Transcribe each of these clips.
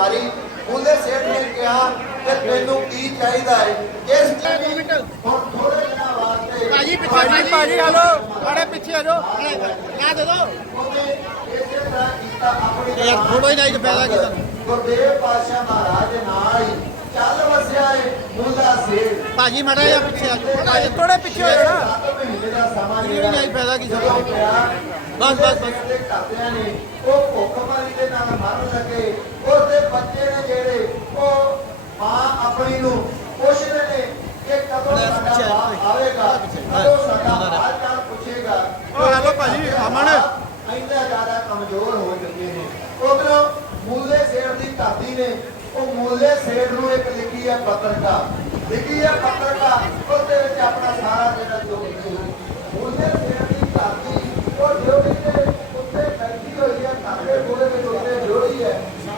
ਮਾਰੀ। ਉਹਦੇ ਸੇਠ ਨੇ ਕਿਹਾ ਕਿ ਤੈਨੂੰ ਕੀ ਚਾਹੀਦਾ ਹੈ ਇਸ ਚੀਜ਼ ਹੁਣ ਥੋੜੇ ਦਿਨਾਂ ਵਾਸਤੇ ਭਾਜੀ ਪਿੱਛੇ ਭਾਜੀ ਭਾਜੀ ਹਲੋ ਥੋੜੇ ਪਿੱਛੇ ਆ ਜਾਓ ਨਾ ਦੇ ਦੋ। ਯਾਰ ਥੋੜਾ ਹੀ ਨਹੀਂ ਫਾਇਦਾ ਕੀਤਾ। ਗੁਰਦੇਵ ਪਾਸ਼ਾ ਮਹਾਰਾਜ ਦੇ ਨਾਲ ਹੀ ਚੱਲ ਵਸਿਆ ਏ। ਭਾਜੀ ਮੜਾ ਜਾਂ ਪਿੱਛੇ ਆ ਜਾਓ ਥੋੜੇ ਪਿੱਛੇ ਹੋ ਜਾਣਾ ਸੱਤ ਮਹੀਨੇ ਦਾ ਸਮਾਂ ਇਹ ਨਹੀਂ ਫਾਇਦਾ ਕੀ ਪਿਆ ਬਸ, ਬਸ, ਬਸ। ਦੇ ਘਰਦਿਆਂ ਨੇ ਉਹ ਭੁੱਖ ਮਰੀ ਦੇ ਨਾਲ ਮਰਨ ਲੱਗੇ ਉਹਦੇ ਬੱਚੇ ਨੇ ਜਿਹੜੇ ਉਹ ਮਾਂ ਆਪਣੀ ਨੂੰ ਪੁੱਛਦੇ ਨੇ ਕਿ ਕਦੋਂ ਲੈ, ਸਾਡਾ ਪਿੱਛੇ ਆ, ਬਾਪ ਆਵੇਗਾ ਪਿੱਛੇ। ਕਦੋਂ ਸਾਡਾ ਹਾਂ। ਹਾਲ ਚਾਲ ਪੁੱਛੇਗਾ ਓ, ਹੈਲੋ ਭਾਜੀ, ਅਮਨ। ਇੰਨਾ ਜ਼ਿਆਦਾ ਕਮਜ਼ੋਰ ਹੋ ਚੁੱਕੇ ਨੇ ਉਧਰੋਂ ਮੂਲੇ ਸੇਠ ਦੀ ਧਰਤੀ ਨੇ ਉਹ ਮੂਲੇ ਸੇਠ ਨੂੰ ਇੱਕ ਲਿਖੀ ਹੈ ਪੱਤਰਕਾਰ? ਲਿਖੀ ਹੈ ਪੱਤਰਕਾ ਉਹਦੇ ਵਿੱਚ ਆਪਣਾ ਸਾਰਾ ਜਿਹੜਾ ਜੋ ਮੂਲੇ ਸੇਠ ਦੀ ਧਰਤੀ ਉਹ ਜੋੜੀ ਦੇ ਉੱਤੇ ਬੈਠੀ ਹੋਈ ਹੈ ਧਰਤੇ ਕੋਲੇ ਵਿੱਚ ਉੱਤੇ ਜੋੜੀ ਹੈ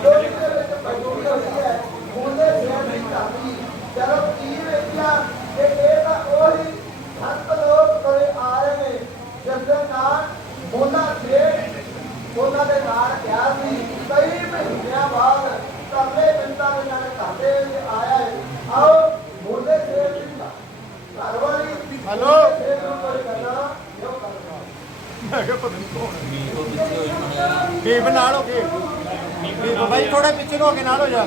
ਜੋੜੀ ਦੇ ਵਿੱਚ ਬੈਠੀ ਹੋਈ ਹੈ ਮੂਲੇ ਸੇਠ ਦੀ ਧਰਤੀ ਜਦੋਂ ਕੀ ਵੇਖਿਆ ਕਿ ਇਹ ਤਾਂ ਉਹੀ ਸੰਤ ਲੋਕ ਕਰੇ ਆ ਰਹੇ ਨੇ ਜਿਸ ਦੇ ਨਾਲ ਮੋਨਾ ਸੇਠ ਉਹਨਾਂ ਦੇ ਨਾਲ ਗਿਆ ਸੀ ਕਈ ਮਹੀਨਿਆਂ ਬਾਅਦ ਤਰਲੇ ਬਿੰਦਾਂ ਦੇ ਨਾਲ ਘਾਟੇ ਵਿੱਚ ਆਇਆ ਹੈ ਆਓ ਮੋਨੇ ਸੇਠ ਦੀ ਘਰ ਵਾਲੀ ਹੈਲੋ। ਸੇਠ ਨੂੰ ਕੋਈ ਕਰਨਾ ਜੋ ਕਰਨਾ ਦੀਪ ਨਾਲ ਹੋ। ਕੇ ਦੀਪ ਭਾਈ ਥੋੜੇ ਪਿੱਛੇ ਨੂੰ ਹੋ ਕੇ ਨਾਲ ਹੋ ਜਾ।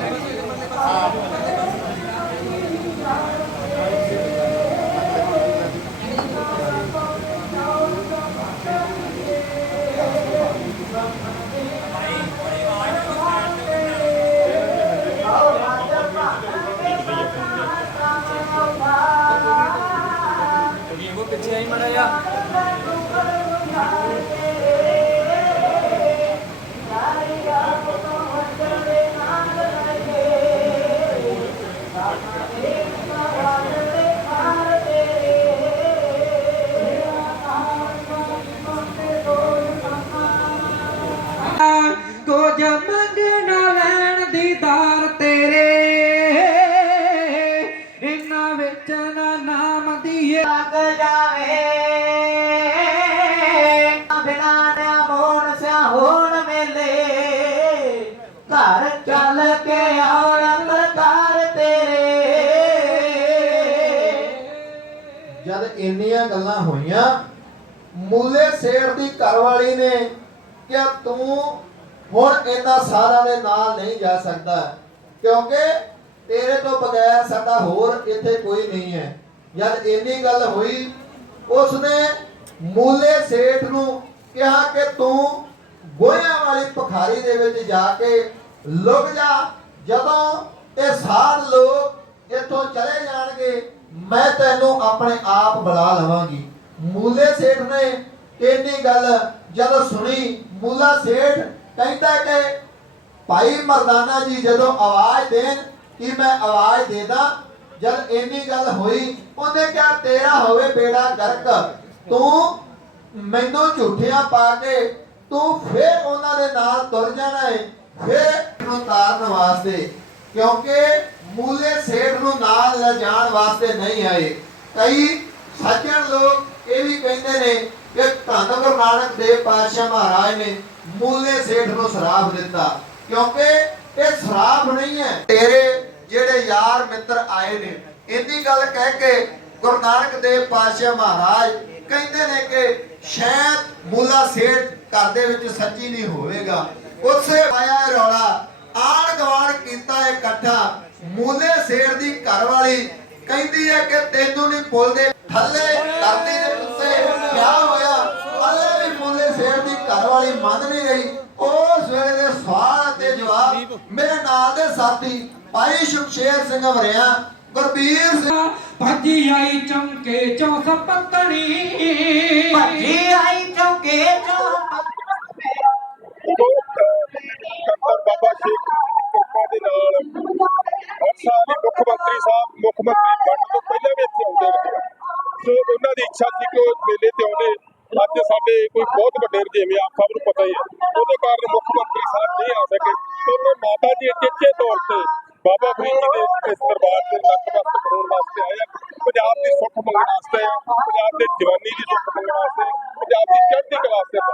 ਨਾਮ ਲੱਗ ਜਾਵੇ। ਬਿਨਾ ਨਾ ਮੋਣ ਸਿਆ ਹੋਣ ਵੇਲੇ ਘਰ ਚੱਲ ਕੇ ਆਉਣ ਪ੍ਰਕਾਰ ਤੇਰੇ। ਜਦ ਇੰਨੀਆਂ ਗੱਲਾਂ ਹੋਈਆਂ, ਮੂਲੇ ਸੇਠ ਦੀ ਘਰਵਾਲੀ ਨੇ ਕਿ ਤੂੰ ਹੁਣ ਇਹਨਾਂ ਸਾਰਿਆਂ ਦੇ ਨਾਲ ਨਹੀਂ ਜਾ ਸਕਦਾ, ਕਿਉਂਕਿ ਤੇਰੇ ਤੋਂ ਬਗੈਰ ਸਾਡਾ ਹੋਰ ਇੱਥੇ ਕੋਈ ਨਹੀਂ ਹੈ। ਜਦ ਇੰਨੀ ਗੱਲ ਹੋਈ, ਉਸਨੇ ਮੂਲੇ ਸੇਠ ਨੂੰ ਕਿਹਾ ਕਿ ਤੂੰ ਗੋਹਿਆਂ ਵਾਲੀ ਪਖਾਰੀ ਦੇ ਵਿੱਚ ਜਾ ਕੇ ਲੁਕ ਜਾ। ਜਦੋਂ ਇਹ ਸਾਧ ਲੋਕ ਇੱਥੋਂ ਚਲੇ ਜਾਣਗੇ, ਮੈਂ ਤੈਨੂੰ ਆਪਣੇ ਆਪ ਬੁਲਾ ਲਵਾਂਗੀ। ਮੂਲੇ ਸੇਠ ਨੇ ਇੰਨੀ ਗੱਲ ਜਦੋਂ ਸੁਣੀ, ਮੂਲਾ ਸੇਠ ਕਹਿੰਦਾ ਕਿ ਭਾਈ ਮਰਦਾਨਾ ਜੀ ਜਦੋਂ ਆਵਾਜ਼ ਦੇਣ ਕਿ ਮੈਂ ਆਵਾਜ਼ ਦੇਦਾ ਜਦ ਇੰਨੀ ਗੱਲ ਹੋਈ, ਉਹਨੇ ਕਿਹਾ, ਤੇਰਾ ਹੋਵੇ ਬੇੜਾ ਗਰਕ। ਤੂੰ ਮੈਨੂੰ ਝੂਠਿਆਂ ਪਾ ਕੇ ਤੂੰ ਫੇਰ ਉਹਨਾਂ ਦੇ ਨਾਲ ਤੁਰ ਜਾਣਾ ਹੈ ਫੇਰ ਨੂੰ ਤਾਰਨ ਵਾਸਤੇ। ਕਿਉਂਕਿ ਮੂਲੇ ਸੇਠ ਨੂੰ ਨਾਲ ਲੈ ਜਾਣ ਵਾਸਤੇ ਨਹੀਂ ਆਏ। ਕਈ ਸੱਜਣ ਲੋਕ ਇਹ ਵੀ ਕਹਿੰਦੇ ਨੇ ਕਿ ਧੰਨ ਗੁਰੂ ਨਾਨਕ ਦੇਵ ਪਾਤਸ਼ਾਹ ਮਹਾਰਾਜ ਨੇ ਮੂਲੇ ਸੇਠ ਨੂੰ ਸ਼ਰਾਪ ਦਿੱਤਾ। ਕਿਉਂਕਿ ਇਹ ਸ਼ਰਾਪ ਨਹੀਂ ਹੈ। ਤੇਰੇ ਜਿਹੜੇ ਯਾਰ ਮਿੱਤਰ ਆਏ ਨੇ, ਇੰਨੀ ਗੱਲ ਕਹਿ ਕੇ ਗੁਰੂ ਨਾਨਕ ਦੇਵ ਪਾਤਸ਼ਾਹ ਮਹਾਰਾਜ ਕਹਿੰਦੇ ਨੇ ਕਿ ਸ਼ਾਇਦ ਮੂਲਾ ਸੇਠ ਘਰ ਦੇ ਵਿੱਚ ਸੱਚੀ ਨਹੀਂ ਹੋਵੇਗਾ। ਉਸੇ ਆਇਆ ਰੌਲਾ ਆਣ ਗਵਾਣ ਕੀਤਾ ਇਕੱਠਾ, ਮੂਲੇ ਸੇਠ ਦੀ ਘਰ ਵਾਲੀ ਕਹਿੰਦੀ ਹੈ ਕਿ ਤੈਨੂੰ ਨਹੀਂ ਭੁੱਲਦੇ, ਥੱਲੇ ਧਰਤੀ ਦੇ ਉੱਤੇ ਕਿਆ ਹੋਇਆ ਹਲੇ ਵੀ ਮੂਲੇ ਸੇਠ ਦੀ ਘਰ ਵਾਲੀ ਮੰਨ ਨਹੀਂ ਰਹੀ। ਉਸ ਵੇਲੇ ਦੇ ਸਵਾਲ ਅਤੇ ਜਵਾਬ, ਮੇਰੇ ਨਾਲ ਦੇ ਸਾਥੀ ਭਾਈ ਸ਼ੁਕਸ਼ੇਰ ਸਿੰਘ ਵਰਿਆ ਗੁਰਬੀਰ ਸਿੰਘ। ਭੱਜੀ ਆਈ ਚਮਕੇ ਚੌਂ ਸਪਤਣੀ। ਭੱਜੀ ਆਈ ਚੌਕੇ ਚੋਂ ਡਾਕਟਰ ਬਾਬਾ ਸ਼ੇਖ ਦੀ ਕਿਰਪਾ ਦੇ ਨਾਲ ਹਰ ਸਾਲ ਹੀ ਮੁੱਖ ਮੰਤਰੀ ਸਾਹਿਬ ਮੁੱਖ ਮੰਤਰੀ ਬਣਨ ਤੋਂ ਪਹਿਲਾਂ ਵੀ ਇੱਥੇ ਆਉਂਦੇ ਰਹੇ। ਸੋ ਉਹਨਾਂ ਦੀ ਇੱਛਾ ਸੀ ਕਿ ਉਹ ਮੇਲੇ ਤੇ ਆਉਂਦੇ। ਅੱਜ ਸਾਡੇ ਕੋਈ ਬਹੁਤ ਵੱਡੇ ਰਜੇਵੇਂ ਆਪ ਸਭ ਨੂੰ ਪਤਾ ਹੀ ਹੈ ਉਹਦੇ ਕਾਰਨ ਮੁੱਖ ਮੰਤਰੀ ਸਾਹਿਬ ਨਹੀਂ ਆ ਸਕੇ। ਤੇ ਉਹਨੇ ਮਾਤਾ ਜੀ ਚੇਚੇ ਤੌਰ ਤੇ ਬਾਬਾ ਫਰੀਦ ਜੀ ਦੇ ਇਸ ਦਰਬਾਰ ਦੇ ਨਤਮਸਤਕ ਹੋਣ ਵਾਸਤੇ ਆਏ ਆ। ਪੰਜਾਬ ਦੀ ਸੁੱਖ ਮੰਗਣ ਵਾਸਤੇ ਆ। ਪੰਜਾਬ ਦੇ ਜਵਾਨੀ ਦੀ ਸੁੱਖ ਮੰਗਣ ਵਾਸਤੇ ਪੰਜਾਬ ਦੀ ਚੜ੍ਹਦੀ ਕਲਾ ਵਾਸਤੇ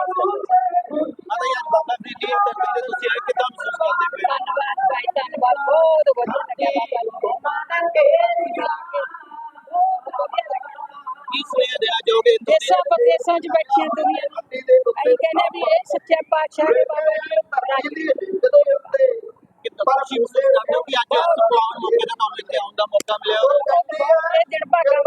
ਮਾਤਾ ਯਾਰ ਬਾਬਾ ਜੀ ਦੀ ਧਰਤੀ ਤੇ ਤੁਸੀਂ ਆਏ ਕਿਦਾਂ ਮਹਿਸੂਸ ਕਰਦੇ ਪਏ? ਹੋ? ਧੰਨਵਾਦ ਭਾਈ ਧੰਨਵਾਦ। ਬਹੁਤ ਵਧੀਆ ਲੱਗਿਆ ਬਾਬਾ ਜੀ ਕੀ ਚਾਹੋਗੇ ਇੱਥੋਂ ਦੇ? ਦੇਸਾਂ ਬੱਸਾਂ 'ਚ ਬੈਠੀਆਂ ਦੁਨੀਆ ਅਸੀਂ ਕਹਿੰਦੇ ਵੀ ਇਹ ਸੱਚੇ ਪਾਤਸ਼ਾਹ ਦੇ ਬਾਬਾ ਜੀ ਰਾਜੀ ਕਿੰਨਾ ਖੁਸ਼ੀ ਮਹਿਸੂਸ ਕਰਦੇ ਹੋ ਕਿ ਅੱਜ ਇਸ ਪ੍ਰੋਗਰਾਮ ਨੂੰ ਕਿਹਨਾਂ ਨਾਲ ਲੈ ਦਾ ਮੌਕਾ ਮਿਲਿਆ ਇਹ ਦਿਨ ਭਾਗਾ